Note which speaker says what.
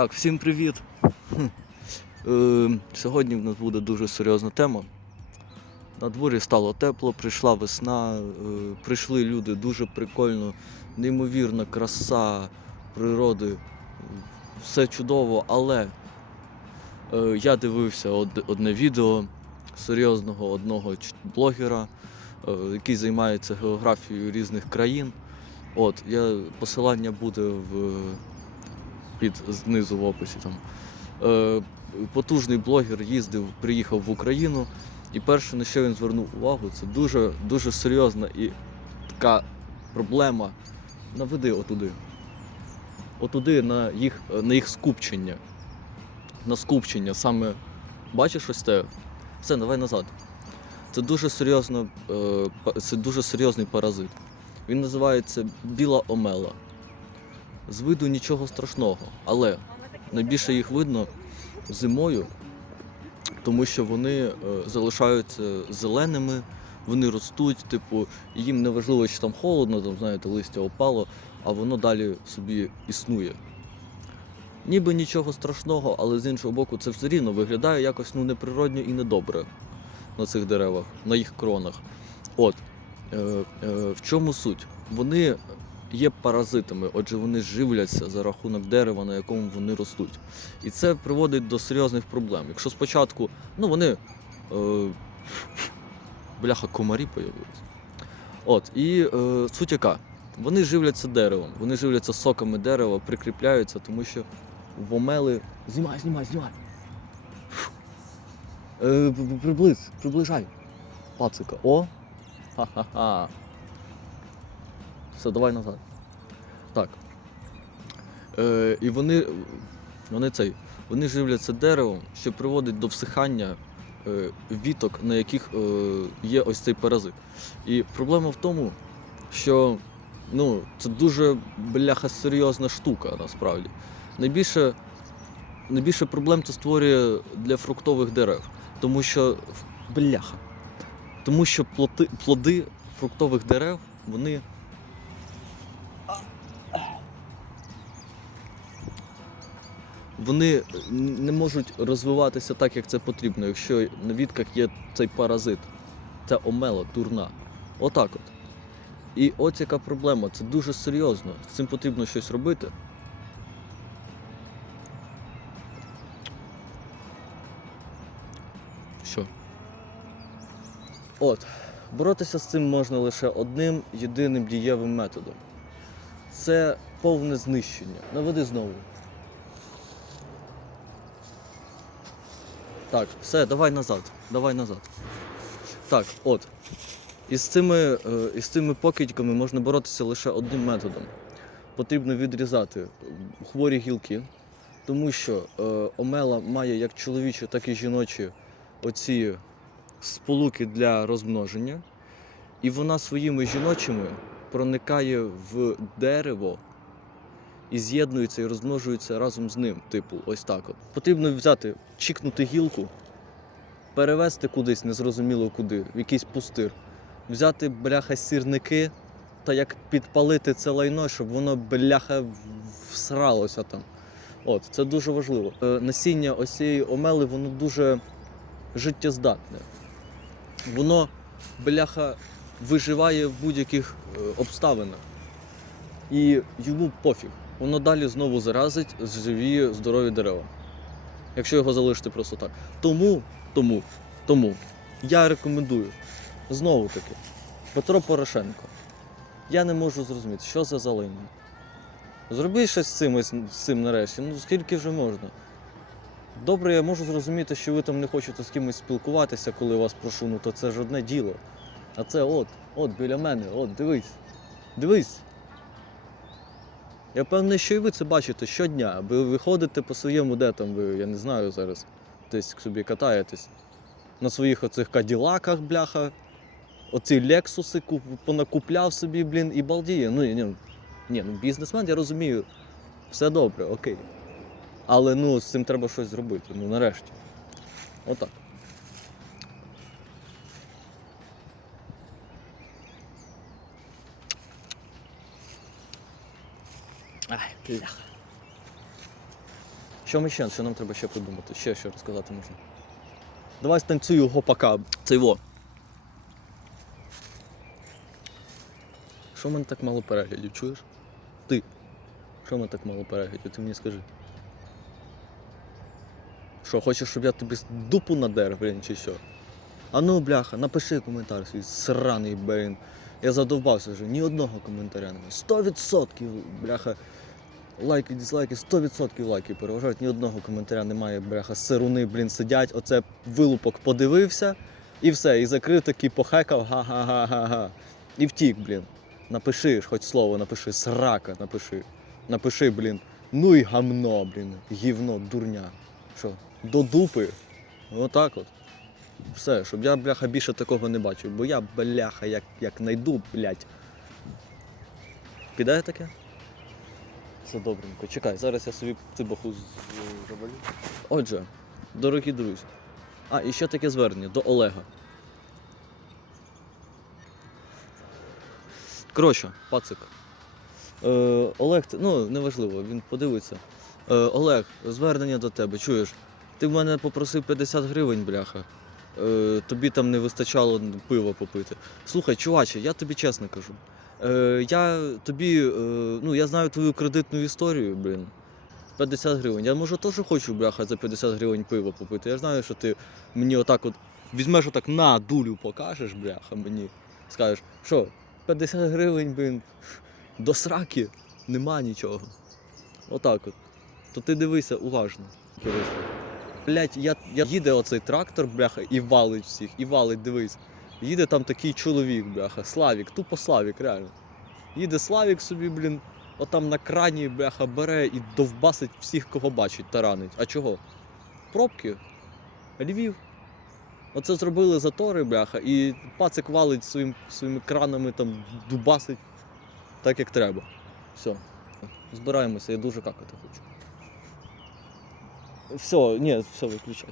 Speaker 1: Так, всім привіт. Е, Сьогодні в нас буде дуже серйозна тема. На дворі стало тепло, прийшла весна, е, прийшли люди дуже прикольно, неймовірна краса природи, все чудово, але е, я дивився одне відео серйозного одного блогера, який займається географією різних країн. От, я, посилання буде в, під знизу в описі. Там. Е, потужний блогер їздив, приїхав в Україну, і перше, на що він звернув увагу, це дуже, дуже серйозна і така проблема. Наведи отуди. Отуди на їх, на їх скупчення. На скупчення саме бачиш ось те? Все, давай назад. Це дуже серйозно, е, це дуже серйозний паразит. Він називається біла омела. З виду нічого страшного, але найбільше їх видно зимою, тому що вони е, залишаються зеленими, вони ростуть, типу, їм не важливо, чи там холодно, там, знаєте, листя опало, а воно далі собі існує. Ніби нічого страшного, але з іншого боку, це все рівно виглядає якось ну, неприродньо і недобре на цих деревах, на їх кронах. От, е, е, в чому суть? Вони є паразитами, отже, вони живляться за рахунок дерева, на якому вони ростуть. І це приводить до серйозних проблем. Якщо спочатку, ну вони. Е, бляха, комарі появилися. От, і е, суть яка? Вони живляться деревом, вони живляться соками дерева, прикріпляються, тому що в омели. Знімай, знімай, знімай. Е, приближай. Пацика. О! Ха-ха-ха. Все, давай назад. Так. Е, і вони, вони цей, вони живляться деревом, що приводить до всихання е, віток, на яких е, є ось цей паразит. І проблема в тому, що ну, це дуже бляха серйозна штука насправді. Найбільше, найбільше проблем це створює для фруктових дерев, тому що бляха. Тому що плоти, плоди фруктових дерев, вони вони не можуть розвиватися так, як це потрібно, якщо на вітках є цей паразит, ця омела, турна. Отак от. І от яка проблема, це дуже серйозно. З цим потрібно щось робити. Що? От. Боротися з цим можна лише одним єдиним дієвим методом. Це повне знищення. Наведи знову. Так, все, давай назад. Давай назад. Так, от. Із цими, е, із цими покидьками можна боротися лише одним методом. Потрібно відрізати хворі гілки, тому що е, омела має як чоловічі, так і жіночі оці сполуки для розмноження. І вона своїми жіночими проникає в дерево і з'єднуються і розмножуються разом з ним. Типу, ось так от. Потрібно взяти, чікнути гілку, перевезти кудись, незрозуміло куди, в якийсь пустир, взяти бляха сірники та як підпалити це лайно, щоб воно бляха всралося там. От, це дуже важливо. Е, Насіння ось омели, воно дуже життєздатне. Воно, бляха, виживає в будь-яких е, обставинах. І йому пофіг. Воно далі знову заразить живі здорові дерева. Якщо його залишити просто так. Тому, тому, тому я рекомендую знову таки Петро Порошенко. Я не можу зрозуміти, що за залиння. Зроби щось з цим, з цим нарешті. Ну скільки вже можна? Добре, я можу зрозуміти, що ви там не хочете з кимось спілкуватися, коли вас прошу, ну то це ж одне діло. А це от, от біля мене, от, дивись. Дивись. Я певний, що і ви це бачите щодня. Ви виходите по своєму, де там ви, я не знаю зараз, десь собі катаєтесь. На своїх оцих каділаках, бляха. Оці лексуси куп- понакупляв собі, блін, і балдіє. Ну, ні, ні, ну бізнесмен, я розумію. Все добре, окей. Але ну з цим треба щось зробити. Ну нарешті. Отак. Бляха. Що ми ще? Що нам треба ще придумати? Ще що розказати можна. Давай станцюю гопака. Це його. Що в мене так мало переглядів, чуєш? Ти. Що в мене так мало переглядів? Ти мені скажи. Що, хочеш, щоб я тобі дупу надер, блін, чи що? А ну, бляха, напиши коментар свій сраний, блін. Я задовбався вже, ні одного коментаря немає. 100% бляха. Лайки, дізлайки, 100% лайки переважають, ні одного коментаря немає, бляха, сируни, блін, сидять, оце вилупок подивився, і все, і закрив такий похекав, га-га-га-га-га. І втік, блін. Напиши хоч слово, напиши, срака, напиши. Напиши, блін. Ну і гамно, блін. Гівно, дурня. Що? До дупи. Отак от. Все, щоб я, бляха, більше такого не бачив, бо я, бляха, як, як найду, блядь. Піде таке? Все добренько. Чекай, зараз я собі цибаху завалю. Отже, дорогі друзі. А, і ще таке звернення до Олега. Коротше, пацик. Е, Олег, ну, неважливо, він подивиться. Е, Олег, звернення до тебе, чуєш? Ти в мене попросив 50 гривень, бляха. Е, тобі там не вистачало пива попити. Слухай, чуваче, я тобі чесно кажу. Е, я тобі, е, ну я знаю твою кредитну історію, блін. 50 гривень. Я може теж хочу, бляха, за 50 гривень пиво попити. Я знаю, що ти мені отак от візьмеш отак на дулю покажеш, бляха, мені. Скажеш, що, 50 гривень, блін, до сраки нема нічого. Отак от. То ти дивися уважно. Блять, я, я їде оцей трактор, бляха, і валить всіх, і валить, дивись. Їде там такий чоловік, бляха, Славік, тупо Славік, реально. Їде Славік собі, блін, отам на крані, бляха, бере і довбасить всіх, кого бачить, таранить. А чого? Пробки. Львів. Оце зробили затори, бляха, і пацик валить своїм, своїми кранами, там дубасить так, як треба. Все. Збираємося, я дуже какати хочу. Все, ні, все, виключай.